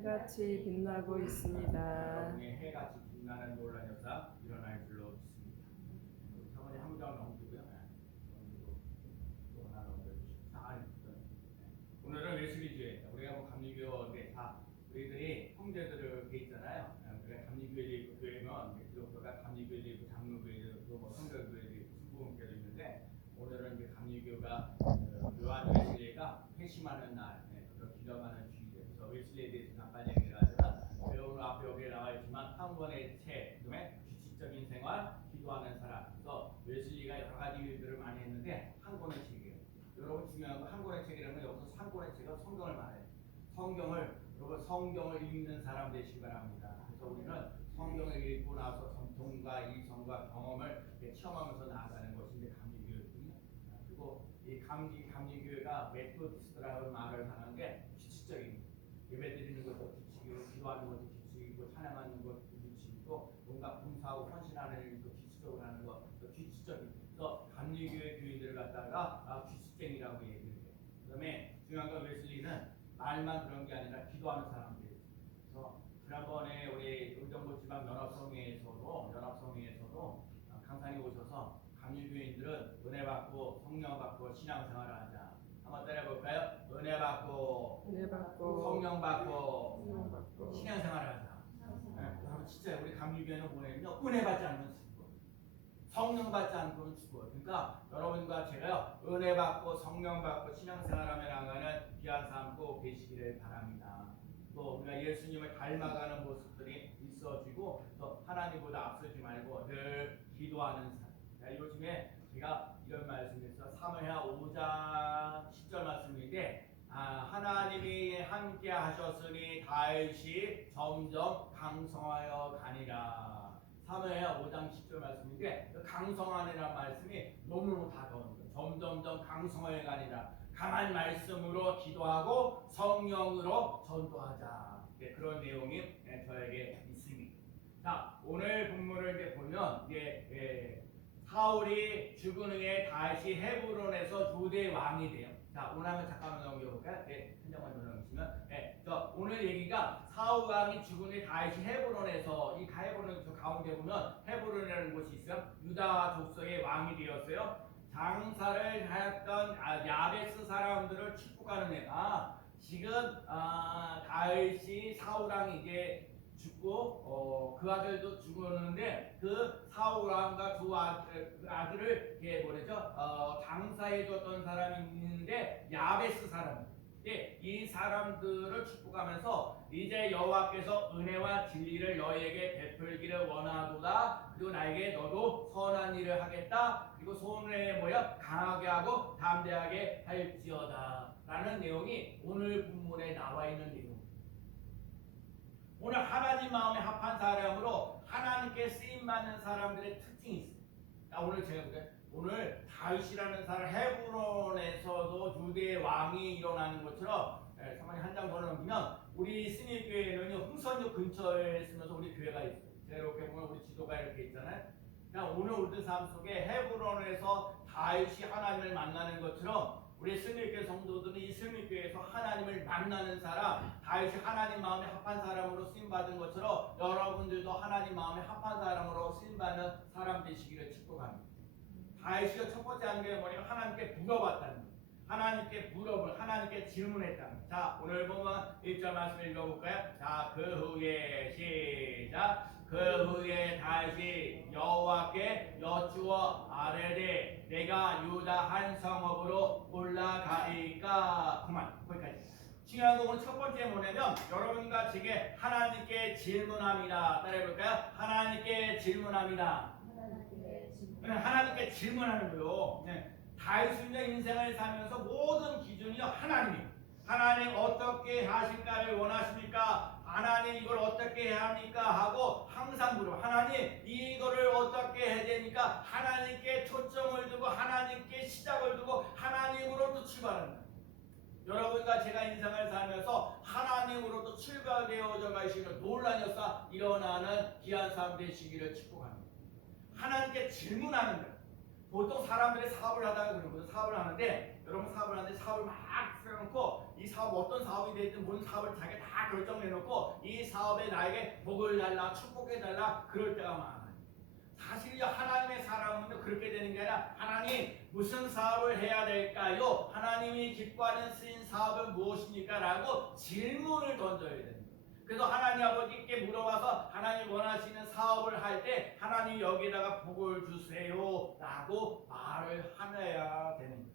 해같이 빛나고 있습니다. 여러분의 해같이 빛나는 놀란 역사 일어날 줄로 믿습니다. 사모님 한 장 넘기고요. 또 하나 넘겨주시고 오늘은 웨슬리주에 우리가 뭐 감리교인데 다 우리들이 형제들을 돼 있잖아요. 그래 감리교회도 있고 교회면 기독교가 감리교회도 있고 장로교회도 있고 뭐 성결교회도 있고 순복음교회도 있는데 오늘은 이제 감리교가 요한 웨슬리가 회심하는 날, 그런 기도하는 주일에 그래서 웨슬리에 대해서 잠깐 얘기를 하자면 오늘 앞에 여기에 나와 있지만 한 권의 책, 그다음에 규칙적인 생활, 기도하는 사람. 그래서 웨슬리가 여러 가지 일들을 많이 했는데 한 권의 책이에요. 여러분 중요한 건 한 권의 책이라면 여기서 한 권의 책은 성경을 말해요. 여러분 성경을 읽는 사람 되시기 바랍니다. 그래서 우리는 성경을 읽고 나서 전통과 이성과 경험을 체험하면서 나아가는 것이 이제 감리교회거든요. 그리고 이 감리교회가 메토디스트라는 말을 하는 게 규칙적인 예배드리는 것도 규칙이고 기도하는 것도 규칙이고 찬양하는 것도 규칙이고 뭔가 봉사하고 헌신하는 일도 규칙적으로 하는 것도 규칙적인. 그래서 감리교회 교인들을 갖다가 규칙쟁이라고 얘기를 해요. 그다음에 중요한 건 웨슬리는 말만 그런 게 아니라 기도하는 사람들이에요. 그래서 지난번에 우리 의정부 지방 연합성회에서도 강사님 오셔서 감리교인들은 은혜 받고 성령 받고 신앙생활을 하자. 한번 따라해볼까요? 은혜 받고 성령 받고 신앙생활을 하자. 여러분 진짜 우리 감리교회는 뭐냐면요, 은혜 받지 않으면 죽어, 성령 받지 않고는 죽어요. 그러니까 여러분과 제가요, 은혜 받고 성령 받고 신앙생활하며 나가는 귀한 삶 꼭 되시기를 바랍니다. 또 우리가 예수님을 닮아가는 모습들이 있어지고 또 하나님보다 앞서지 말고 늘 기도하는 삶. 요즘에 제가 이런 말씀에서 사무엘하 5장 10절 말씀인데, 하나님이 함께 하셨으니 다윗이 점점 강성하여 가니라. 사무엘하 5장 10절 말씀인데 강성하니라는 말씀이 너무너무 다가오는 거예요. 점점점 강성하여 가니라. 강한 말씀으로 기도하고 성령으로 전도하자. 그런 내용이 저에게 있습니다. 자, 오늘 본문을 이제 보면 사울이 죽은 후에 다시 헤브론에서 유대 왕이 돼요. 자, 오늘 한번 잠깐만 넘겨볼까요? 한 장만 더 넘기시면. 오늘 얘기가 사울 왕이 죽은 후에 다시 헤브론에서, 이 헤브론 가운데 보면 헤브론이라는 곳이 있어요. 유다 족속의 왕이 되었어요. 장사를 하였던 야베스 사람들을 축복하는 애가 지금 다윗이 사울 왕이 이제 죽고 그 아들도 죽었는데 그 사울 왕과 두 아들을 장사해줬던 사람이 있는데 야베스 사람. 이 사람들을 축복하면서 이제 여호와께서 은혜와 진리를 너희에게 베풀기를 원하도다. 그리고 나에게 너도 선한 일을 하겠다. 그리고 손에 강하게 하고 담대하게 할지어다. 라는 내용이 오늘 본문에 나와 있는 내용. 오늘 하나님 마음에 합한 사람으로 하나님께 쓰임받는 사람들의 특징이 있어요. 오늘 제가 오늘 다윗이라는 사람, 헤브론에서도 유대 왕이 일어나는 것처럼, 사모님 한 장 더 넘기면 우리 스님교회는 흥선역 근처에 있으면서 우리 교회가 있어요. 제가 이렇게 보면 우리 지도가 이렇게 있잖아요. 그러니까 오늘 우리들 삶 속에 헤브론에서 다윗이 하나님을 만나는 것처럼 우리 스님교회 성도들은 이 스님교회에서 하나님을 만나는 사람, 다윗이 하나님 마음에 합한 사람으로 쓰임받은 것처럼 여러분들도 하나님 마음에 합한 사람으로 쓰임받는 사람 되시기를 축복합니다. 다윗이가 첫 번째 하는 게 뭐냐면 하나님께 물어봤다는 거예요. 하나님께 질문했다는 거예요. 자, 오늘 보면 1절 말씀 읽어볼까요? 자, 그 후에 시작. 그 후에 다윗이 여호와께 여쭈어 아뢰되 내가 유다 한 성읍으로 올라가리까. 그만, 거기까지. 중요한 건 오늘 첫 번째 뭐냐면 여러분과 제게 하나님께 질문합니다. 따라해볼까요? 하나님께 질문합니다. 하나님께 질문하는 거요. 다윗은 인생을 살면서 모든 기준이 하나님이에요. 하나님 어떻게 하실까를 원하십니까? 하나님 이걸 어떻게 해야 합니까? 하고 항상 물어. 하나님 이거를 어떻게 해야 됩니까? 하나님께 초점을 두고 하나님께 시작을 두고 하나님으로부터 출발합니다. 여러분과 제가 인생을 살면서 하나님으로부터 출발되어져 가시는 놀라운 역사 일어나는 귀한 삶 되시기를 축복합니다. 하나님께 질문하는 거예요. 보통 사람들이 사업을 하다가 그런 거예요. 사업을 하는데 여러분 사업을 하는데 사업을 막 세워놓고 이 사업 어떤 사업이 됐든 모든 사업을 자기가 다 결정내놓고 이 사업에 나에게 복을 달라 축복해달라 그럴 때가 많아요. 사실 하나님의 사람은 그렇게 되는 게 아니라 하나님 무슨 사업을 해야 될까요? 하나님이 기뻐하는 쓰인 사업은 무엇입니까? 라고 질문을 던져야 되는 거예요. 그래서 하나님 아버지께 물어봐서 하나님 원하시는 사업을 할 때 하나님 여기다가 복을 주세요 라고 말을 하셔야 되는 거예요.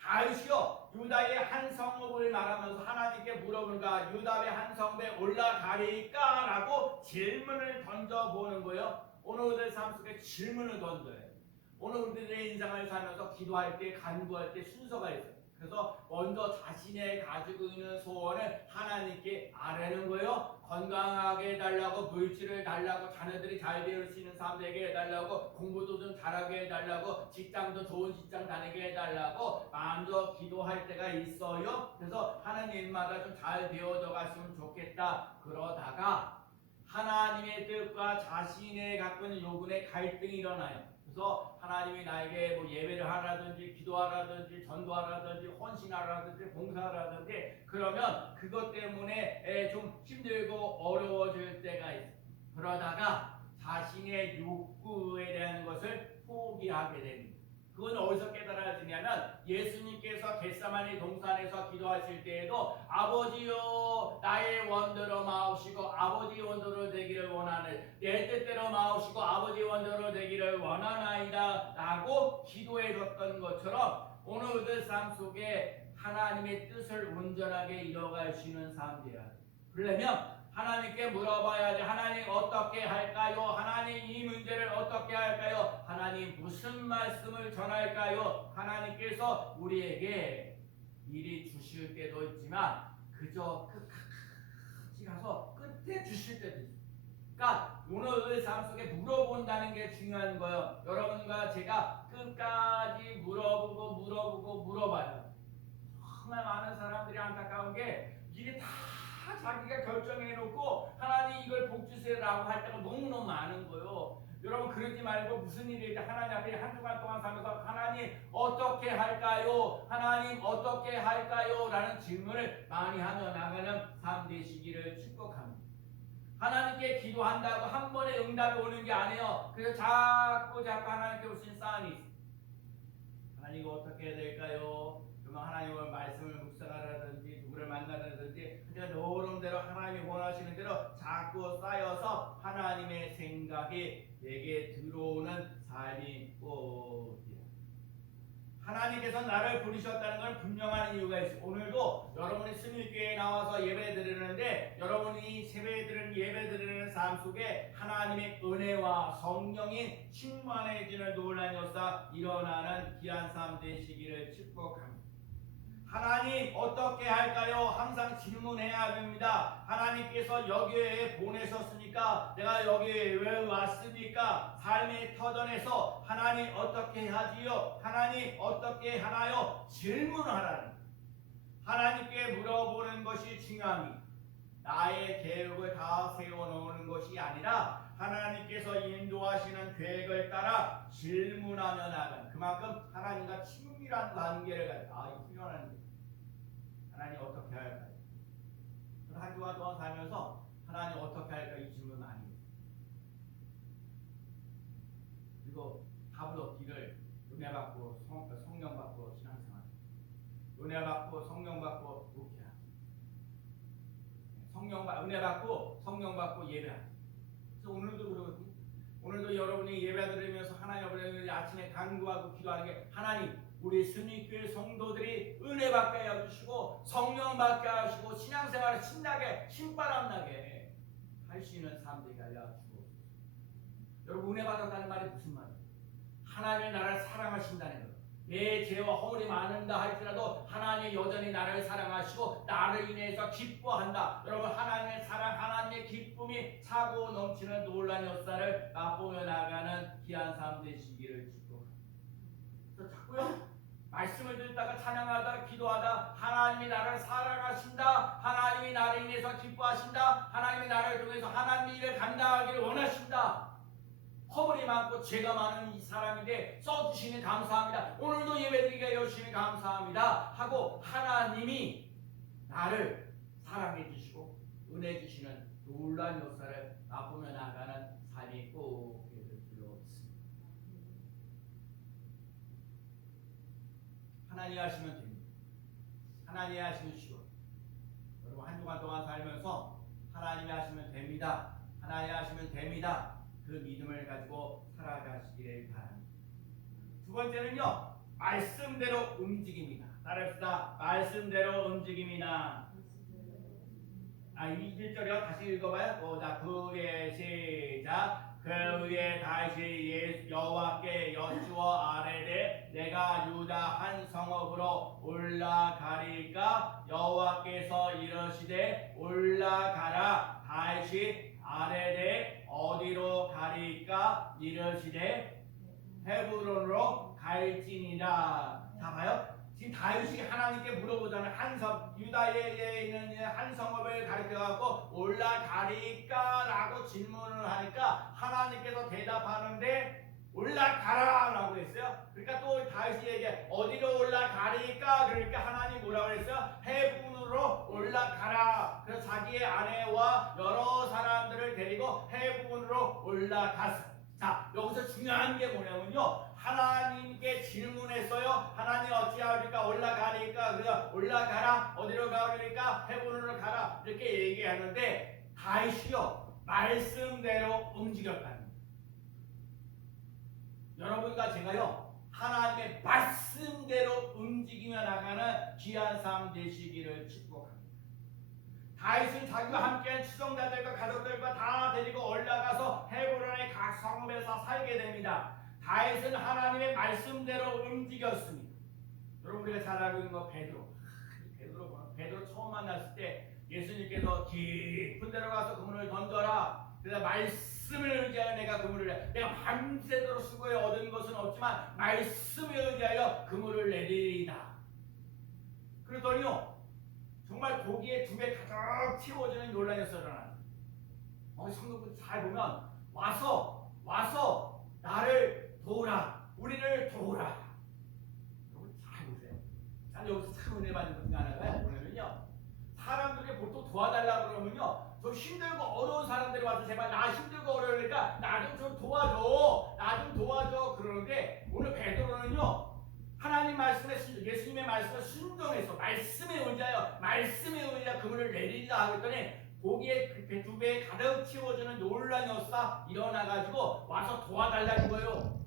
다윗이요 유다의 한 성읍을 말하면서 하나님께 물어보니까 유다의 한 성읍에 올라가리까? 라고 질문을 던져보는 거예요. 오늘 우리의 삶 속에 질문을 던져야 해요. 오늘 우리들의 인생을 살면서 기도할 때 간구할 때 순서가 있어요. 그래서 먼저 자신의 가지고 있는 소원을 하나님께 아뢰는 거예요. 건강하게 해달라고, 물질을 달라고, 자녀들이 잘 될 수 있는 삶 되게 해달라고, 공부도 좀 잘하게 해달라고, 직장도 좋은 직장 다니게 해달라고 마음도 기도할 때가 있어요. 그래서 하나님마다 좀 잘 되어져 갔으면 좋겠다. 그러다가 하나님의 뜻과 자신의 갖고 있는 요구에 갈등이 일어나요. 그래서 하나님이 나에게 뭐 예배를 하라든지 기도하라든지 전도하라든지 헌신하라든지 봉사하라든지 그러면 그것 때문에 좀 힘들고 어려워질 때가 있어요. 그러다가 자신의 욕구에 대한 것을 포기하게 됩니다. 그건 어디서 깨달아지냐면 예수님께서 겟세마네 동산에서 기도하실 때에도 아버지여 나의 원대로 마옵시고 아버지 원대로 되기를 원하는 내 뜻대로 마옵시고 아버지 원대로 되기를 원하나이다 라고 기도해줬던 것처럼 오늘 우리들 삶 속에 하나님의 뜻을 온전하게 이뤄가시는 삶이야. 그러려면 하나님께 물어봐야지. 하나님 어떻게 할까요? 하나님 이 문제를 어떻게 할까요? 하나님 무슨 말씀을 전할까요? 하나님께서 우리에게 미리 주실 때도 있지만 그저 끝까지 가서 끝에 주실 때도 있어요. 그러니까 오늘 우리 삶 속에 물어본다는 게 중요한 거예요. 여러분과 제가 끝까지 물어봐요. 정말 많은 사람들이 안타까운 게 이게 다 자기가 결정해놓고 하나님 이걸 복 주세요라고 할 때가 너무너무 많은 거예요. 여러분 그러지 말고 무슨 일이 있다 하나님 앞에 한 주간 동안 살면서 하나님 어떻게 할까요? 하나님 어떻게 할까요? 라는 질문을 많이 하며 나가는 삶 되시기를 축복합니다. 하나님께 기도한다고 한 번에 응답이 오는 게 아니에요. 그래서 자꾸 하나님께 오신 사인이 있어요. 하나님 이거 어떻게 해야 될까요? 그러면 하나님의 말씀을 묵상하라든지 누구를 만나라든지 그냥 여러분대로 하나님이 원하시는 대로 자꾸 쌓여서 하나님의 생각이 내게 들어오는 삶이 꼭 하나님께서 나를 부르셨다는 건 분명한 이유가 있어요. 오늘도 여러분이 스님교회에 나와서 예배 드리는데 여러분이 예배 드리는 삶 속에 하나님의 은혜와 성령이 충만해지는 놀라운 역사 일어나는 귀한 삶 되시기를 축복합니다. 하나님 어떻게 할까요? 항상 질문해야 됩니다. 하나님께서 여기에 보내셨으니까 내가 여기에 왜 왔습니까? 삶의 터전에서 하나님 어떻게 하지요? 하나님 어떻게 하나요? 질문하라는 하나님께 물어보는 것이 중요합니다. 나의 계획을 다 세워놓는 것이 아니라 하나님께서 인도하시는 계획을 따라 질문하며 나가는 그만큼 하나님과 친밀한 관계를 가지고 이거 훌륭한 게 하나님 어떻게 할까요? 한 주간 동안 살면서 하나님 어떻게 할까 이 질문 많이 했어요. 그리고 답을 얻기를 은혜 받고 성령 받고 신앙생활 은혜 받고 성령 받고 목회하세요. 은혜 받고 성령 받고 예배하세요. 그래서 오늘도 그러거든요. 오늘도 여러분이 예배 드리면서 하나님 아버지 아침에 간구하고 기도하는 게 하나님 우리 스님교회 성도들이 은혜 받게 해주시고 성령 받게 하시고 신앙생활을 신나게 신바람 나게 할 수 있는 삶 되게 알려주시고 여러분 은혜 받았다는 말이 무슨 말이에요? 하나님이 나를 사랑하신다는 거예요. 내 죄와 허물이 많은다 할지라도 하나님이 여전히 나를 사랑하시고 나를 인해서 기뻐한다. 여러분 하나님의 사랑 하나님의 기쁨이 차고 넘치는 놀라운 역사를 맛보며 나가는 귀한 삶 되시기를 축복합니다. 그래서 자꾸요 말씀을 듣다가 찬양하다 기도하다 하나님이 나를 사랑하신다. 하나님이 나를 인해서 기뻐하신다. 하나님이 나를 통해서 하나님의 일을 감당하기를 원하신다. 허물이 많고 또 죄가 많은 이 사람인데 써주시니 감사합니다. 오늘도 예배드리기가 열심히 감사합니다 하고 하나님이 나를 사랑해 주시고 은혜 주시는 놀라운 역사를 맛보며 나가는 삶이 꼭 되길 줄로 믿습니다. 하나님 하시면 됩니다. 하나님 하시면 쉬워요. 여러분 한 주간 동안 살면서 하나님이 하시면 됩니다. 하나님 하시면 됩니다. 그 믿음을 가지고 살아가시기를 바랍니다. 두 번째는요, 말씀대로 움직입니다. 따라합시다. 말씀대로 움직임이나. 1절이요. 다시 읽어봐요. 자, 그의 시작. 그 위에 다시 여호와께 여쭈어 아뢰되 내가 유다 한 성읍으로 올라가리까 여호와께서 이르시되 올라가라. 다시 아뢰되 어디로 가리까 이르시되 헤브론으로 갈지니라. 자 봐요. 지금 다윗이 하나님께 물어보잖아요. 유다에 있는 한 성읍을 가리켜갖고 올라가리까라고 질문을 하니까 하나님께서 대답하는데 올라가라라고 했어요. 그러니까 또 다윗이 얘기해 어디로 올라가리까 그러니까 하나님 뭐라고 했어요? 헤브론으로 올라가라. 그래서 자기의 아내와 여러 사람들을 데리고 헤브론으로 올라갔어요. 자 여기서 중요한 게 뭐냐면요. 하나님께 질문했어요. 하나님 어찌하리까 올라가리까 그래서 올라가라. 어디로 가리까 헤브론으로 가라. 이렇게 얘기하는데 다윗이요 말씀대로 움직였다는 거예요. 여러분과 제가요 하나님의 말씀대로 움직이며 나가는 귀한 삶 되시기를 축복합니다. 다윗은 자기와 함께한 추종자들과 가족들과 다 데리고 올라가서 헤브론의 각 성읍에서 살게 됩니다. 다윗은 하나님의 말씀대로 움직였습니다. 여러분 우리가 잘 알고 있는 거 베드로 처음 만났을 때 예수님께서 깊은 데로 가서 그물을 던져라. 그래서 말씀을 의지하여 내가 그물을 내가 밤새도록 수고해 얻은 것은 없지만 말씀을 의지하여 그물을 내리리이다. 그랬더니요 정말 고기에 두 배 가득 채워지는 논란이었어요. 성도분 잘 보면 와서 나를 도우라. 우리를 도우라. 여러분 잘 보세요. 난 여기서 참 은혜 받는 것 중에 하나가 뭐냐면요. 사람들이 보통 도와달라고 그러면요. 저 힘들고 어려운 사람들이 와서 제발 나 힘들고 어려우니까 나 좀 도와줘. 그러는데 오늘 베드로는요. 하나님 말씀에 예수님의 말씀에 순종해서 말씀에 의지하여 그물을 내리자 하랬더니 고기에 두 배 가득 채워주는 놀라운 역사 일어나가지고 와서 도와달라는 거예요.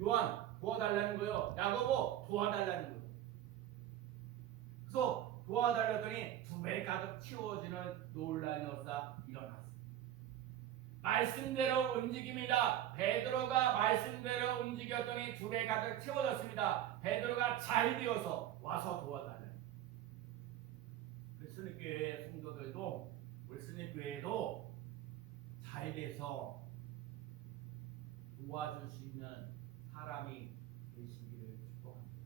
요한 도와달라는 거예요. 야고보 도와달라는 거예요. 그래서 도와달라더니 두 배 가득 채워지는 놀라운 역사 일어났어요. 말씀대로 움직입니다. 베드로가 말씀대로 움직였더니 두 배 가득 채워졌습니다. 베드로가 잘 되어서 와서 도와달라는 스님교회 성도들도 우리 스님교회도 잘 돼서 도와줄 수 있는 사람이 되시기를 축복합니다.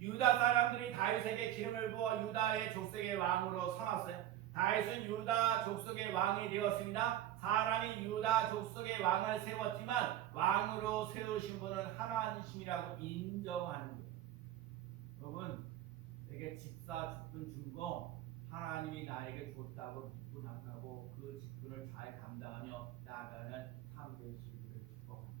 유다 사람들이 다윗에게 기름을 부어 유다의 족속의 왕으로 삼았어요. 다윗은 유다 족속의 왕이 되었습니다. 사람이 유다 족속의 왕을 세웠지만 왕으로 세우신 분은 하나님이라고 인정하는 거예요. 여러분 내게 집사 직분 준 거 하나님이 나에게 줬다고 믿고 나가고 그 직분을 잘 감당하며 나아가는 삶 되시기를 축복합니다.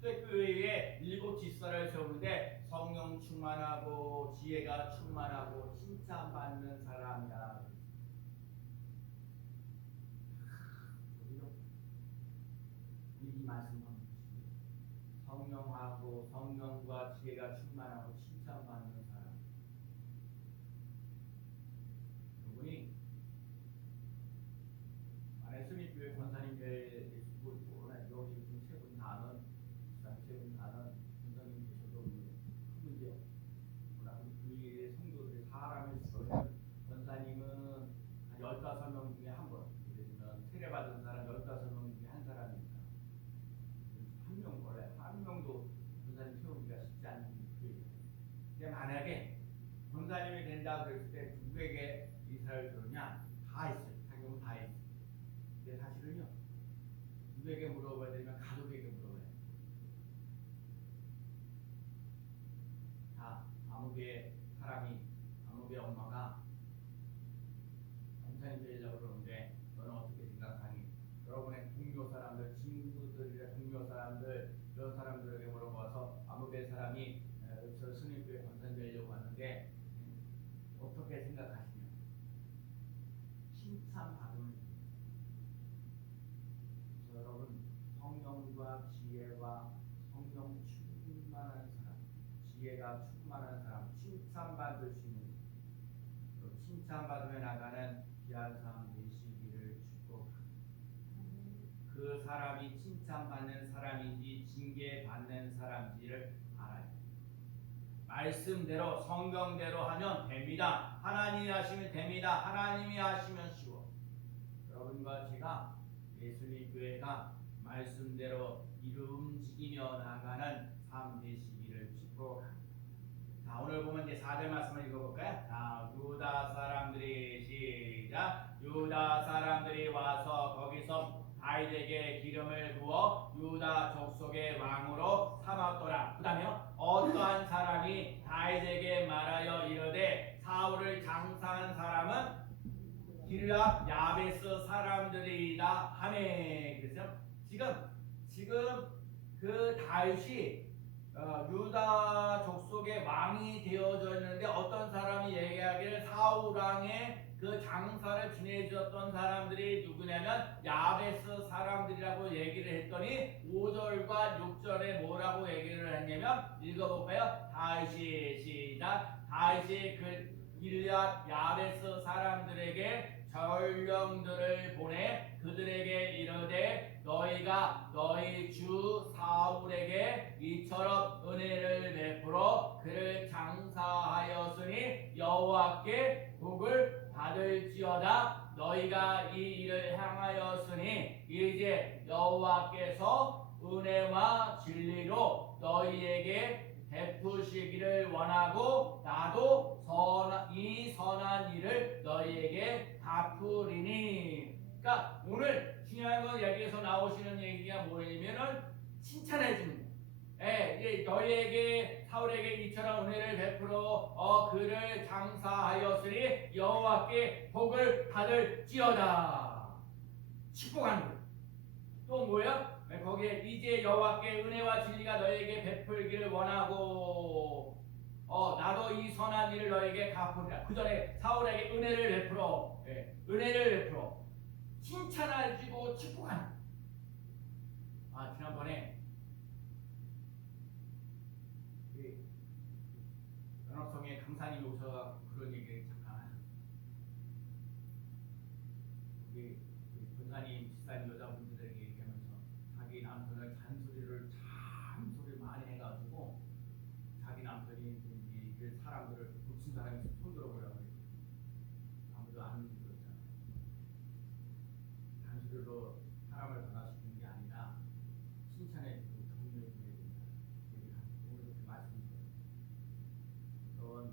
초대교회에 7 집사를 세우는데 성령 충만하고 지혜가 충만하고 칭찬받는 사람이라. 이 말씀만 성령하고 성령과 지혜가 충만하고 칭찬받는 사람. 여러분이 만약 스님교회 권사님교회에 계시고 여기 지금 세 분 다는 권사님 계셔도 큰 문제요. 우리 성도들이 사람을 쓰면 권사님은 한 15명 중에 한 번, 예를 들면 세례받은 사람 15명 중에 한 사람이니까 한 명도 권사님 세우기가 쉽지 않은 일이에요. 근데 만약에 권사님이 된다 그랬을 때 누구에게 이사를 들으냐? 다 있어요. 자격은 다 있어요. 근데 사실은요 그 사람이 칭찬받는 사람인지 징계받는 사람인지를 알아야 돼요. 말씀대로 성경대로 하면 됩니다. 하나님이 하시면 됩니다. 하나님이 하시면 쉬워. 여러분과 제가 예수님 교회가 말씀대로 움직이며 나가는 삶 되시기를 축복합니다. 자, 오늘 보면 이제 4절 말씀을 읽어볼까요? 자, 유다 사람들이 시작. 유다 사람들이 와서 거기서 다윗에게 기름을 부어 유다 족속의 왕으로 삼았더라. 그 다음에 어떠한 사람이 다윗에게 말하여 이르되 사울을 장사한 사람은 길앗 야베스 사람들이다 하매. 그래서 지금 그 다윗이 유다 족속의 왕이 되어졌는데 어떤 사람이 얘기하기를 사울 왕의 그 장사를 지내줬던 사람들이 누구냐면 야베스 사람들이라고 얘기를 했더니 5절과 6절에 뭐라고 얘기를 했냐면 읽어볼까요? 다윗이 시작. 다윗이 그 길앗 야베스 사람들에게 전령들을 보내 그들에게 이르되 너희가 너희 주 사울에게 이처럼 은혜를 베풀어 그를 장사하였으니 여호와께 복을 받을지어다. 너희가 이 일을 향하였으니 이제 여호와께서 은혜와 진리로 너희에게 베푸시기를 원하고 나도 이 선한 일을 너희에게 갚으리니. 그러니까 오늘 중요한 건 여기에서 나오시는 얘기가 뭐냐면은 칭찬해 줍니다. 너희에게 사울에게 이처럼 은혜를 베풀어 그를 장사하였으니 여호와께 복을 받을지어다. 축복하는 거예요. 또 뭐야? 거기에 이제 여호와께 은혜와 진리가 너희에게 베풀기를 원하고 나도 이 선한 일을 너희에게 갚으리라. 그 전에 사울에게 은혜를 베풀어 칭찬해주고 축복하는. 지난번에 연합성에 강사님이 오셔서 그런 얘기를 잠깐 하셨어요. 우리 권사님, 집사님 여자분들에게 얘기하면서 자기 남편을 잔소리를 많이 해가지고 자기 남편이 그 사람들을 고친 사람이 손 들어보라고 그랬어요. 아무도 안 들었잖아요. 잔소리로 사람을 변화시키는 게 아니라 칭찬해주고 격려해줘야 된다. 오늘 그렇게 말씀드렸어요. 그건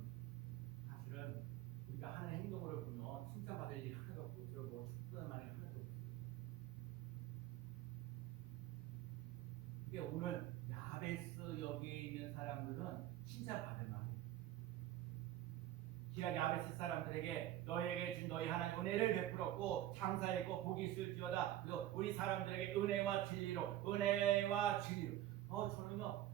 사실은 우리가 하는 행동을 보면 칭찬받을 일이 하나도 없고 뭐 축복받을 말이 하나도 없어요. 이게 오늘 야베스 여기에 있는 사람들은 칭찬받을 말이에요. 기라 야베스 사람들에게 너희에게 준 너희 하나님 은혜를 베풀었고 장사했고 복이 있을지어다. 그리고 우리 사람들에게 은혜와 진리로 저는요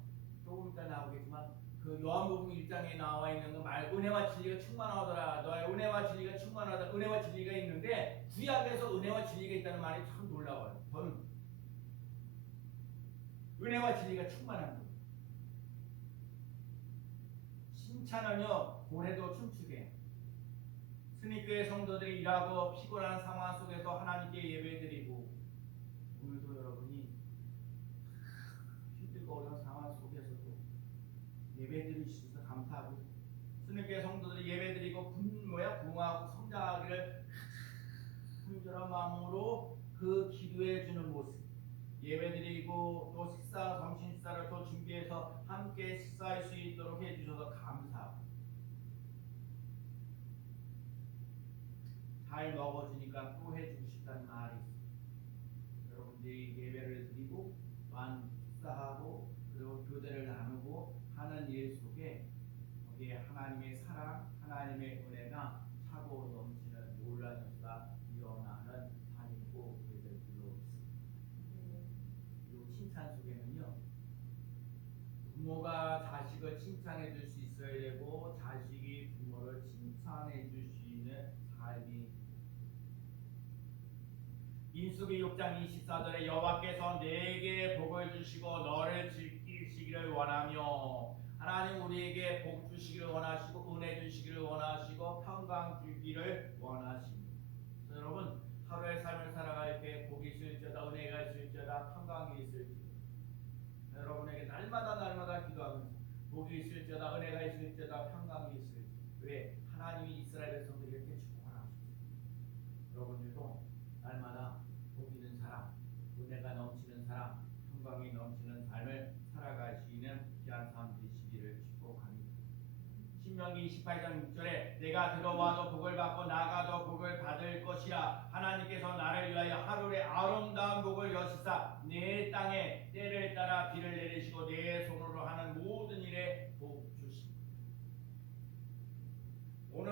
조금 이따 나오겠지만 그 요한복음 1장에 나와 있는 그 말 은혜와 진리가 충만하더라. 너의 은혜와 진리가 충만하다. 은혜와 진리가 있는데 구약에서 은혜와 진리가 있다는 말이 참 놀라워요. 저는 은혜와 진리가 충만한 거예요. 칭찬은요 고래도 춤추게 해요. 스니크의 성도들이 일하고 피곤한 상황 속에서 하나님께 예배드리고 오늘도 여러분이 힘들고 어려운 상황 속에서도 예배드릴 수 있어서 감사하고 스니크의 성도들이 예배드리고 부흥하고 성장하기를 순전한 마음으로 그 기도해 주는 모습 예배드리고 또 점심 식사를 또 준비해서 함께 식사할 수 있도록 해주셔서 감사하고 잘 먹어주니까 또 해주고 싶다는 말이 있어요. 여러분들이 예배를 드리고 또한 식사하고 그리고 교대를 나누고 하는 일 속에 거기에 하나님의 사랑, 하나님의 은혜가 차고 넘치는 놀라운 역사 일어나는 삶이 꼭 될 줄로 믿습니다. 그리고 칭찬 속에는요 부모가 자식을 칭찬해 줄 수 있어야 되고 자식이 부모를 칭찬해 줄 수 있는 삶이 민수기 6장 24절에 여호와께서 내게 복을 주시고 너를 지키시기를 원하며 하나님 우리에게 복 주시기를 원하시고 은혜 주시기를 원하시고 평강 주기를 원하십니다. 여러분 하루의 삶을 살아갈 때 복이 있을지어다 은혜가 있을지어다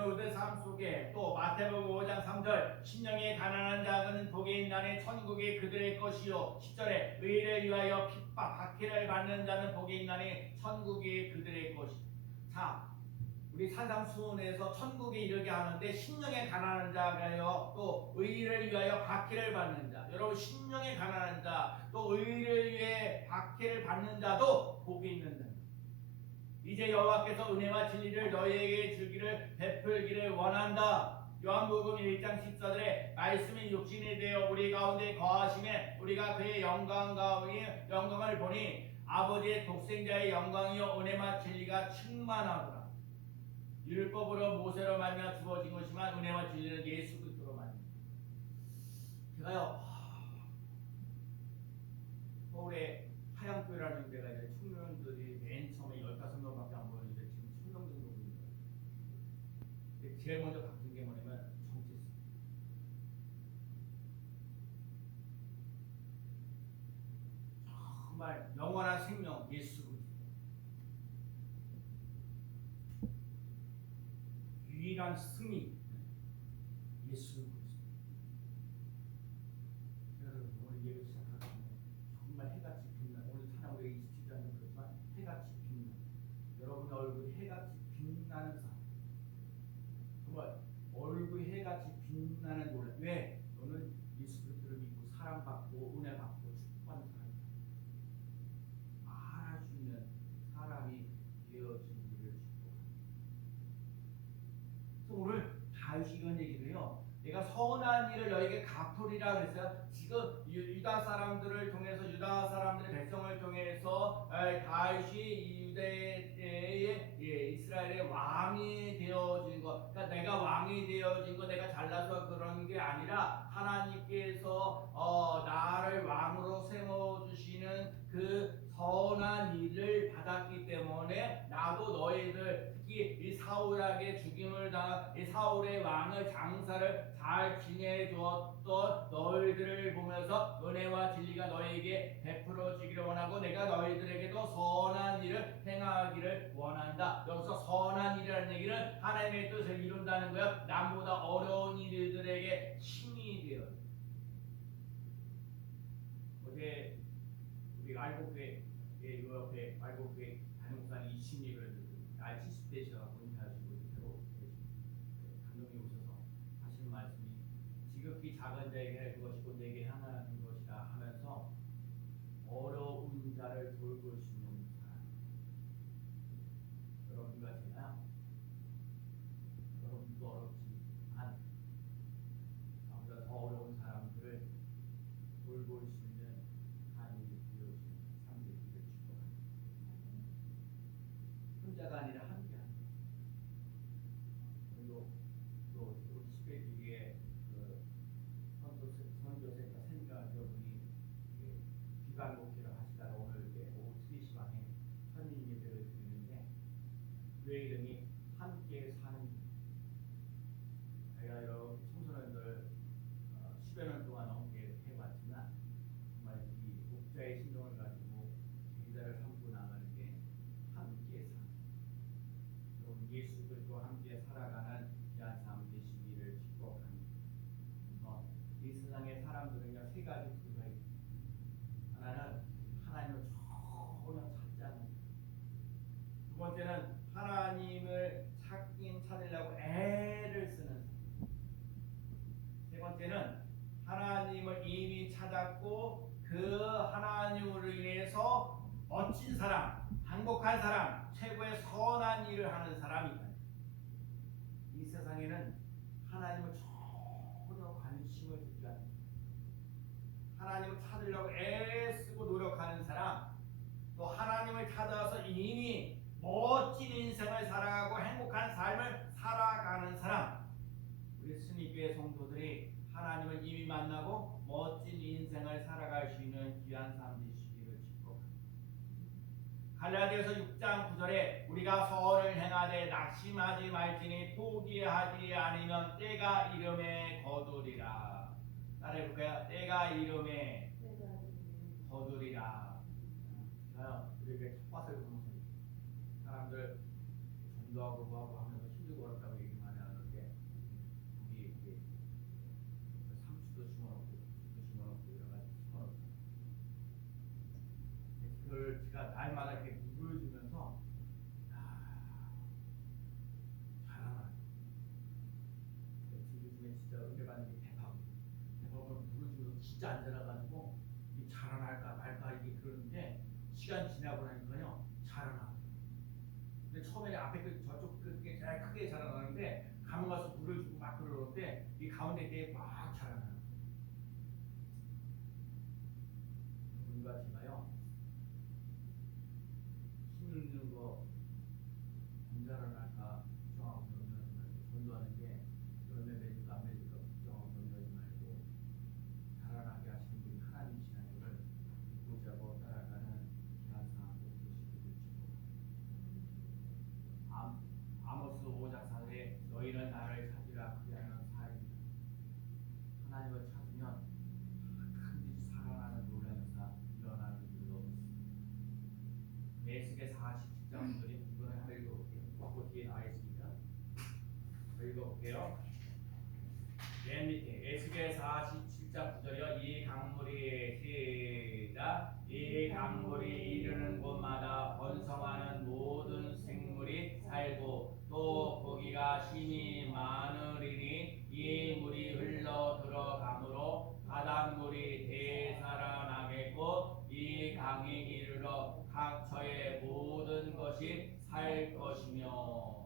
오늘 우리의 삶 속에 또 마태복음 5장 3절 심령이 가난한 자는 복이 있나니 천국이 그들의 것이요 10절에 의를 위하여 핍박 박해를 받는 자는 복이 있나니 천국이 그들의 것이다. 자, 우리 산상수훈에서 천국에 이르게 하는데 심령에 가난한 자가요 또 의를 위하여 박해를 받는 자, 여러분 심령에 가난한 자 또 의를 위해 박해를 받는 자도 복이 있는 자. 이제 여호와께서 은혜와 진리를 너희에게 주기를 베풀기를 원한다. 요한복음 1장 14절에 말씀이 육신이 되어 우리 가운데 거하심에 우리가 그의 영광을 보니 아버지의 독생자의 영광이요 은혜와 진리가 충만하더라. 율법으로 모세로 말미암아 주어진 것이지만 은혜와 진리는 예수 그리스도로 말미암아. 제가요 서울에 하양교회라는 데가 이제 청년들이 맨 처음에 15명밖에 안 모였는데 지금 1000명 정도 모입니다. 제일 먼저 바뀐 게 뭐냐면 정체성. 정말 영원한 생명 예수 그리스도. 유일한 승리 예수 그리스도. 오늘 예배 시작하면 정말 해같이 빛나. 오늘 찬양 우리 익숙하지 않는 그렇지만 해같이 빛나. 여러분의 얼굴이 해같이 빛나는 사람. 정말 얼굴이 해같이 빛나는 노래. 왜? 너는 예수 그리스도를 믿고 사랑받고 은혜 받고 축복받는 사람이다. 말할 수 있는 사람이 되어지기를 축복합니다. 그래서 오늘 다윗이 이런 얘기를 해요. 내가 선한 일을 너에게 갚으리라 그랬어요. 지금 유다 사람들을 통해서 유다 사람들의 백성을 통해서 다윗이 유대의 이스라엘의 왕이 되어진 것. 그러니까 내가 왕이 되어진 것, 내가 잘나서 그런 게 아니라 하나님께서 나를 왕으로 세워 주시는 그 선한 일을 받았기 때문에 나도 너희들 특히 이 사울에게 죽임을 당한 이 사울의 왕의 장사를 잘 지내주었던 너희들을 보면서 은혜와 진리가 너희에게 베풀어지기를 원하고 내가 너희들에게도 선한 일을 행하기를 원한다. 여기서 선한 일이라는 얘기는 하나님의 뜻을 이룬다는 거야. 남보다 어려운 일들에게 힘이 되어. 어제 우리 알곡교회 요 옆에 알곡교회 담임목사님 20예를 나이 70대셔서 은퇴하시고 새로 감독님 오셔서 하시는 말씀이 지극히 작은 자에게 할 것이고 내게 향하는 것이라 하면서 어려운 자를 돌볼 수 있는 사람. 여러분과 제가 여러분도 어렵지만 나보다 더 어려운 사람들을 돌볼 수 있는 삶이 되어지는 삶이 되기를 축복합니다. 혼자가 아니라 함께하는. 그리고 또 우리 10회 주기에 그 선교센터 센터 여러분이 귀간 목회를 하시다가 오늘 이제 오후 3시 반에 선임 예배를 드리는데 교회 이름이 함께 사는. 제가 여러 청소년들 10여 년 동안 넘게 해봤지만 정말 이 목자의 심정을 가지고 제자를 삼고 나가는 게 함께 사는. 여러분 예수 그리스도와 함께 살아가는 귀한 삶 되시기를 축복합니다. 그래서 이 세상의 사람들은요 세 가지 부류가 있습니다. 하나는 하나님을 전혀 찾지 않는. 두 번째는 하나님을 찾긴 찾으려고 애를 쓰는. 세 번째는 하나님을 이미 찾았고 그 하나님으로 인해서 멋진 사람, 행복한 사람, 최고의 선한 일을 하는 사람이다. 이 세상에는 하나님을 전혀 관심을 두지 않는, 하나님을 찾으려고 애쓰고 노력하는 사람, 또 하나님을 찾아서 이미 멋진 인생을 살아가고 행복한 삶을 살아가는 사람. 우리 스님교회 성도들이 하나님을 이미 만나고 멋진 인생을 살아갈 수 있는 귀한 삶 되시기를 축복합니다. 갈라디아서 6장 9절에 우리가 선을 행하되 낙심하지 말지니 포기하지 않으면 때가 이름에 거두리라. 따라해볼까요? 때가 이름에 거두리라. 우리에게 텃밭을 보면서 사람들 전도하고 뭐하고 하면서 힘들고 어렵다고 얘기 많이 하는데 그거를 제가 날마다 이렇게 물어주면서 잘하나. 친구 중에 진짜 은혜 받는 게 대파고 물어주면서 진짜 안 자라가지고 이 자라날까 말까 이게 그러는데 시간 지나고 나니까요 자라나. 근데 처음에 앞에 저쪽 그게 제일 크게 자라나는데 가면 가서 물을 주고 막 그러는데 이 가운데 게 막 자라나요. 누가 제가요 힘있는 거 안 자라날까 걱정하고 염려하지 말고 전도하는 게 열매 맺을까 안 맺을까 걱정하고 염려하지 말고 자라나게 하시는 분이 하나님이시라는 것을 믿고 자고 따라가는 귀한 사람도 되시기를 축복합니다. 아모스 5장 4절에 너희는 나를 찾으라 그리하면 살리라. 하나님을 찾으면 반드시 살아나는 놀라운 역사 일어나는 줄로 믿습니다. 예수의 47장들이 이번에 한번 읽어볼게요. 바로 뒤에 나와 있습니다. 읽어볼게요. 맨 밑에 예수의 47장 9절이요. 이 강물이 시작. 이 강물이 이르는 곳마다 번성하는 모든 생물이 살고 또 고기가 심히 많으리니 이 물이 흘러 들어가므로 바닷물이 되살아나겠고 이 강이 이르러 각처의 모든 것이 살 것이며.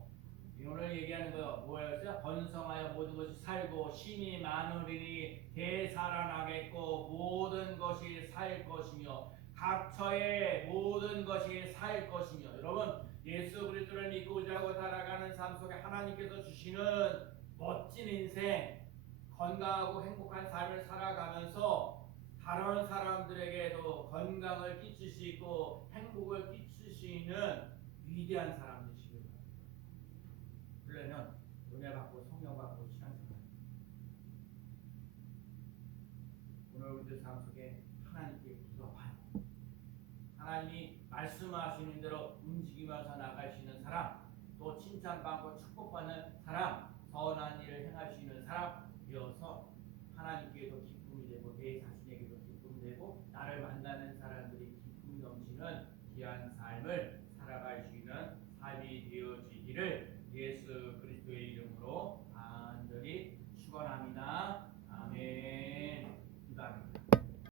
오늘 얘기하는 거 뭐였어요? 번성하여 모든 것이 살고 심이 많으리니 되살아나겠고 모든 것이 살 것이며 각처의 모든 것이 살 것이며. 여러분 예수 그리스도를 믿고 자고 살아가는 삶 속에 하나님께서 주시는 멋진 인생, 건강하고 행복한 삶을 살아가면서 다른 사람들에게도 건강을 끼칠 수 있고 행복을 끼칠 수 있는 위대한 사람 되시길 바랍니다. 그러면 은혜 받고 성령 받고 신앙생활. 오늘 우리들 삶 속에 하나님께 부서봐요. 하나님이 말씀하시는 대로 움직이면서 나갈 수 있는 사람, 또 칭찬받고 축복받는 사람, 선한 일을 행할 수 있는 사람 되어서 하나님께도